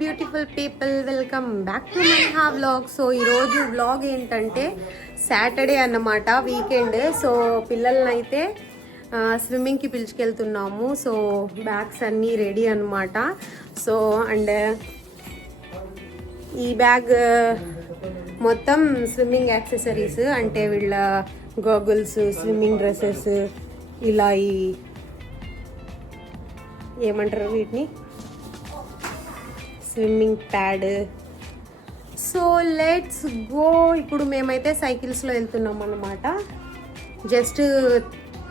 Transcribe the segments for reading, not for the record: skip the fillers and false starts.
Beautiful people, welcome back to Manha vlog. So ఈరోజు వ్లాగ్ ఏంటంటే సాటర్డే అన్నమాట, వీకెండ్. సో పిల్లల్ని అయితే స్విమ్మింగ్కి పిలుచుకెళ్తున్నాము. సో బ్యాగ్స్ అన్నీ రెడీ అన్నమాట. సో అండ్ ఈ బ్యాగ్ మొత్తం స్విమ్మింగ్ యాక్సెసరీస్, అంటే వీళ్ళ గోగుల్స్, స్విమ్మింగ్ డ్రెస్సెస్, ఇలా ఈ ఏమంటారు వీటిని, swimming pad. So let's go. ఇప్పుడు మేమైతే సైకిల్స్లో వెళ్తున్నాం అన్నమాట. జస్ట్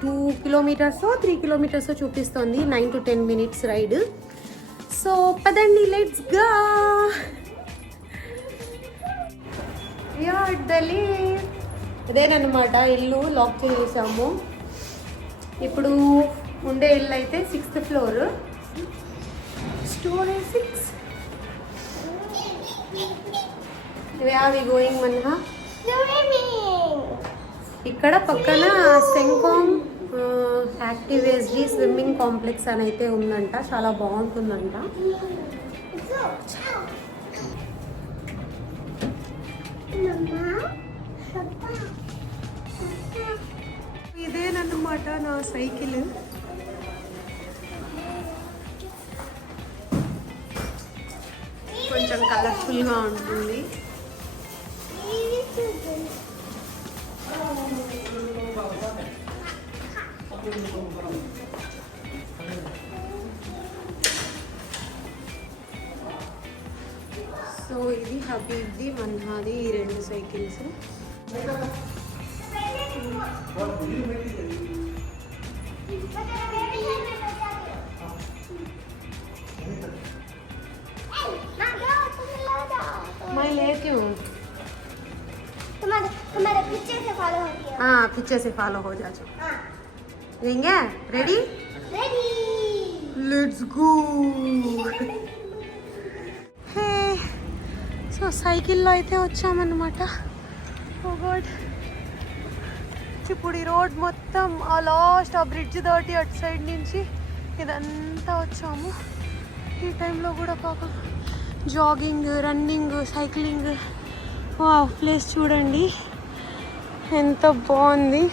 2 కిలోమీటర్స్ 3 కిలోమీటర్స్ చూపిస్తుంది, 9 to 10 minutes రైడ్. సో పదండి, లెట్స్ గో. అదేనమాట ఇల్లు, లాక్ చేసాము. ఇప్పుడు ఉండే ఇల్లు అయితే 6th floor, story 6. Where are we going, Manha? ఇక్కడ పక్కన సెంకోమ్ యాక్టివ్ ఎస్జీ స్విమ్మింగ్ కాంప్లెక్స్ అని అయితే ఉందంట, చాలా బాగుంటుందంట. ఇదేనన్నమాట నా సైకిల్. కొంచెం కలర్ఫుల్గా ఉంటుంది. సో ఇది హబీబ్ది, మన్హాది, ఈ 2 సైకిల్స్. मैं लेती हूँ, तुम्हारे पीछे से फॉलो हो गया। हाँ पीछे से फॉलो हो जाओ. लेंगे, रेडी रेडी, लेट्स गो. హే, సో సైకిల్లో అయితే వచ్చామన్నమాట. ఓ గాడ్, ఇప్పుడు ఈ రోడ్ మొత్తం ఆ లాస్ట్ ఆ బ్రిడ్జ్ దాటి అటు సైడ్ నుంచి ఇదంతా వచ్చాము. ఈ టైంలో కూడా పాపం jogging, running, cycling. Wow, place చూడండి ఎంత బాగుంది.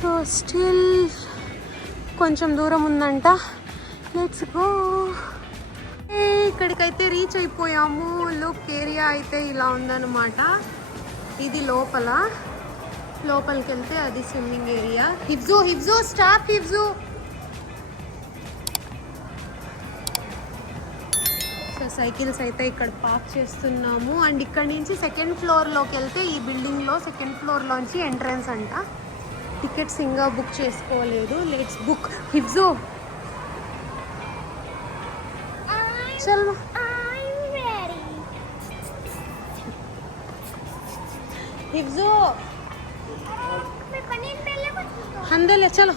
సో స్టిల్ కొంచెం దూరం ఉందంట. Let's go. ఇక్కడికైతే రీచ్ అయిపోయాము. లుక్, ఏరియా అయితే ఇలా ఉందన్నమాట. ఇది లోపలికి వెళ్తే అది swimming area. Hifzu stop, Hifzu. So cycles అయితే ఇక్కడ పార్క్ చేస్తున్నాము. అండ్ ఇక్కడ నుంచి 2nd floorలోకి వెళ్తే ఈ బిల్డింగ్లో 2nd floorలోంచి ఎంట్రన్స్ అంట. టికెట్స్ ఇంకా బుక్ చేసుకోలేదు. Let's book. హిఫ్జు చల్, हिफ्जो अंदर ले चलो.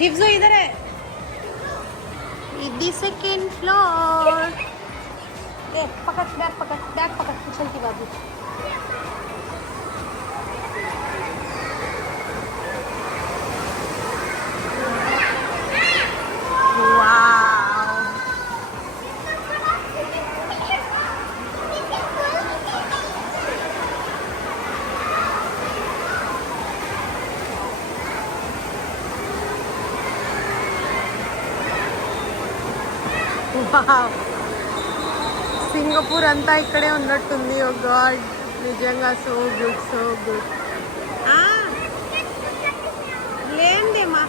हिफ्जो इधर है, इधर 2nd floor. पकड़, बैग पकड़, चलती बाबू. సింగపూర్ అంతా ఇక్కడే ఉన్నట్టుంది. ఓ గాడ్, నిజంగా సో గుడ్, సో గుడ్. లేందేమా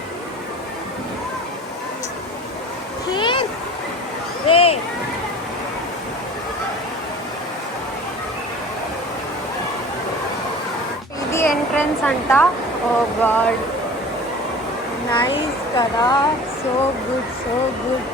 ఇది ఎంట్రన్స్ అంట. ఓ గాడ్, నైస్ కదా, so good, so good.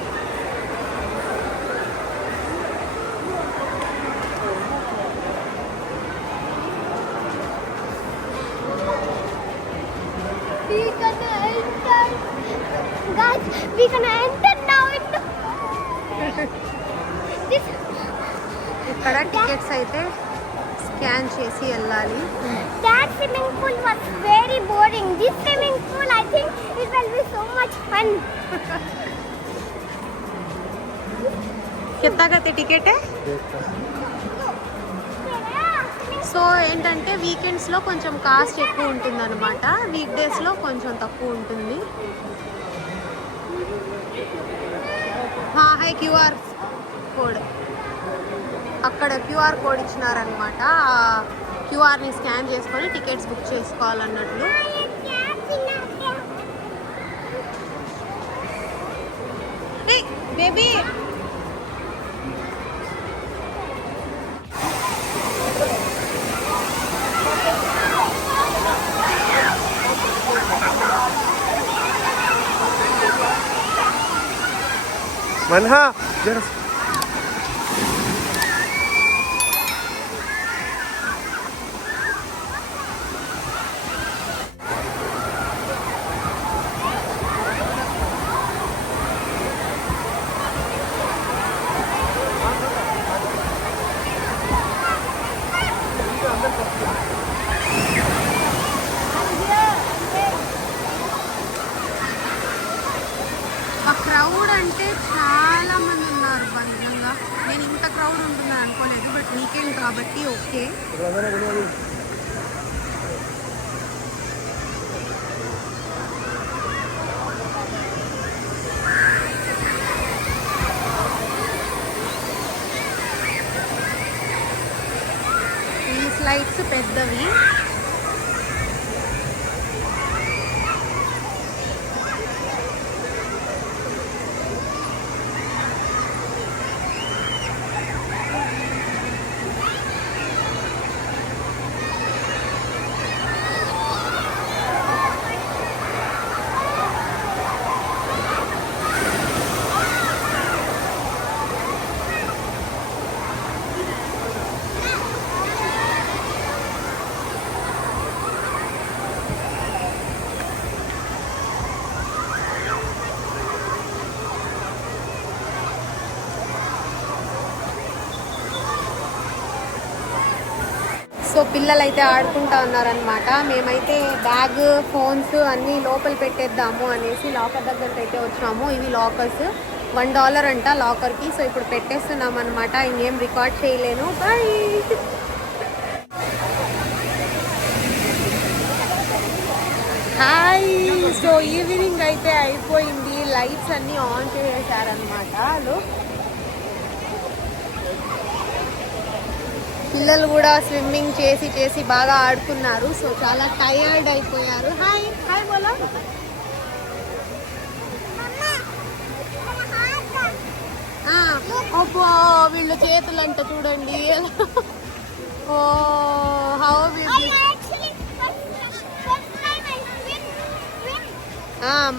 We can enter now in the this. ఇక్కడ టికెట్స్ అయితే స్కాన్ చేసి వెళ్ళాలి. That swimming pool was very boring. This swimming pool, I think it will be so much fun. कितना कहते టికెట్? సో ఏంటంటే వీకెండ్స్లో కొంచెం కాస్ట్ ఎక్కువ ఉంటుంది అనమాట, వీక్ డేస్లో కొంచెం తక్కువ ఉంటుంది. హై క్యూఆర్ కోడ్, అక్కడ క్యూఆర్ కోడ్ ఇచ్చినారనమాట. ఆ క్యూఆర్ని స్కాన్ చేసుకొని టికెట్స్ బుక్ చేసుకోవాలన్నట్లు. బేబీ मनहा जरा ఆ క్రౌడ్ అంటే చాలా మంది ఉన్నారు. నిజంగా నేను ఇంత క్రౌడ్ ఉంటుందని అనుకోలేదు, బట్ వీకెండ్ కాబట్టి ఓకే. ఈ స్లైడ్స్ పెద్దవి. సో పిల్లలు అయితే ఆడుకుంటా ఉన్నారనమాట. మేమైతే బ్యాగ్, ఫోన్స్ అన్నీ లోపల పెట్టేద్దాము అనేసి లాకర్ దగ్గరికి అయితే వచ్చాము. ఇవి లాకర్స్, $1 అంట లాకర్కి. సో ఇప్పుడు పెట్టేస్తున్నాం అనమాట. ఇంకేం రికార్డ్ చేయలేను. బాయ్. హాయ్. సో ఈవినింగ్ అయితే అయిపోయింది, లైట్స్ అన్నీ ఆన్ చేసేసారనమాట. పిల్లలు కూడా స్విమ్మింగ్ చేసి చేసి బాగా ఆడుకున్నారు. సో చాలా టైర్డ్ అయిపోయారు. హాయ్ హాయ్ బోలా. అబ్బో వీళ్ళు చేతులంట చూడండి. ఓ హౌ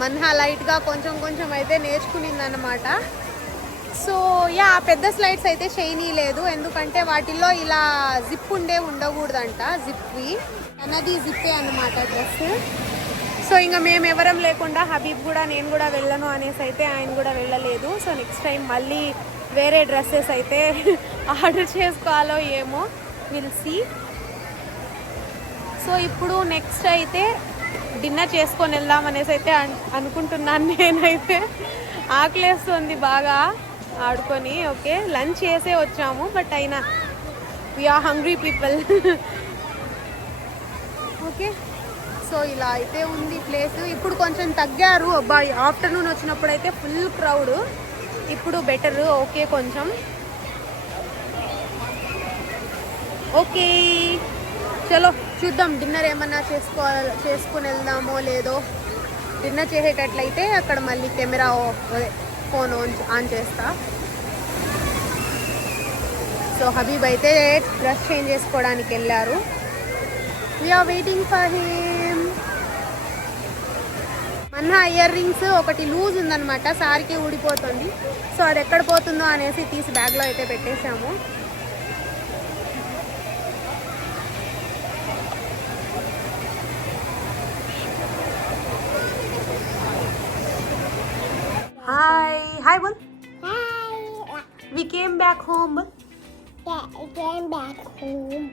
మన్హా లైట్గా కొంచెం కొంచెం అయితే నేర్చుకునిందన్నమాట. సో యా పెద్ద స్లైడ్స్ అయితే షైనీ లేదు, ఎందుకంటే వాటిల్లో ఇలా జిప్ ఉండకూడదంట. జిప్వి అన్నది జిప్పే అన్నమాట డ్రెస్. సో ఇంకా మేము ఎవరం లేకుండా హబీబ్ కూడా నేను కూడా వెళ్ళను అనేసి అయితే ఆయన కూడా వెళ్ళలేదు. సో నెక్స్ట్ టైం మళ్ళీ వేరే డ్రెస్సెస్ అయితే ఆర్డర్ చేసుకోవాలో ఏమో, విల్ సీ. సో ఇప్పుడు నెక్స్ట్ అయితే డిన్నర్ చేసుకొని వెళ్దాం అనేసి అయితే అనుకుంటున్నాను. నేనైతే ఆకలేస్తుంది బాగా ఆడుకొని. ఓకే లంచ్ చేసే వచ్చాము, బట్ అయినా we are hungry people. Okay so ఇలా అయితే ఉంది ప్లేస్. ఇప్పుడు కొంచెం తగ్గారు. అబ్బాయి ఆఫ్టర్నూన్ వచ్చినప్పుడు అయితే ఫుల్ క్రౌడ్, ఇప్పుడు బెటర్. ఓకే కొంచెం ఓకే. చలో చూద్దాం డిన్నర్ ఏమన్నా చేసుకొని వెళ్దామో లేదో. డిన్నర్ చేసేటట్లయితే అక్కడ మళ్ళీ కెమెరా ఫోన్ ఆన్ చేస్తా. సో హబీబ్ అయితే డ్రెస్ చేంజ్ చేసుకోవడానికి వెళ్ళారు. We are waiting for him. మన్నా ఇయర్ రింగ్స్ ఒకటి లూజ్ ఉందన్నమాట, సారికి ఊడిపోతుంది. సో అది ఎక్కడ పోతుందో అనేసి తీసి బ్యాగ్లో అయితే పెట్టేశాము. హాయ్ బోల్. Hi. We came back home. Yeah, I came back home.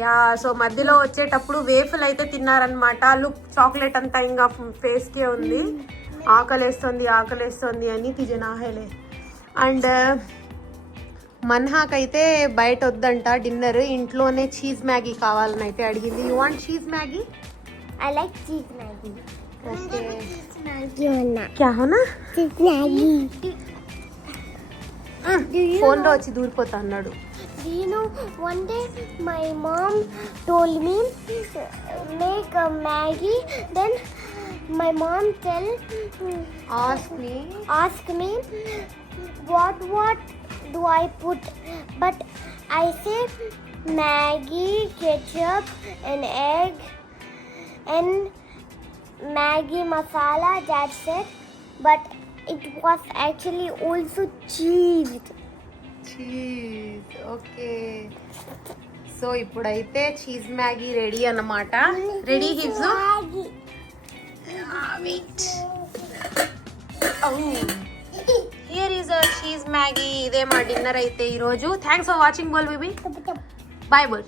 Yeah, so మధ్యలో వచ్చేటప్పుడు వేఫల్ అయితే తిన్నారనమాట. లుక్ చాక్లెట్ అంతా ఇంకా ఫేస్కే ఉంది. ఆకలేస్తుంది అని తిజనాహేలే. అండ్ మన్హాకైతే బయట వద్దంట డిన్నర్, ఇంట్లోనే చీజ్ మ్యాగీ కావాలని అయితే అడిగింది. You want cheese Maggi? I like cheese Maggie. Okay, Cheese Maggie होना. క్యా హోనా? Cheese Maggie. ఫోన్లో వచ్చి దూరిపోతా అన్నాడు. Do you know, one day my mom told me make a Maggie. Then my mom ask me what do I put, but I say Maggie, ketchup, and egg, and Maggie masala. That's it. But it was actually also cheese. Cheese. Okay, so ఇప్పుడైతే cheese Maggi ready అన్నమాట. Ready హిప్స్. Maggie. Wait. Here is our cheese Maggi. ఇదే మా dinner అయితే ఈరోజు. Thanks for watching బోల్ baby. Bye బోల్.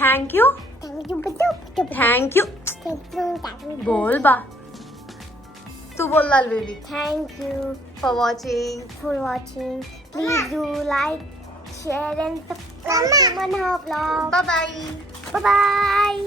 Thank you. Thank you బోల్ బా. तू बोल लाल baby. Thank you for watching. Please do like, share and subscribe to Manha Vlog. Bye bye. Bye bye.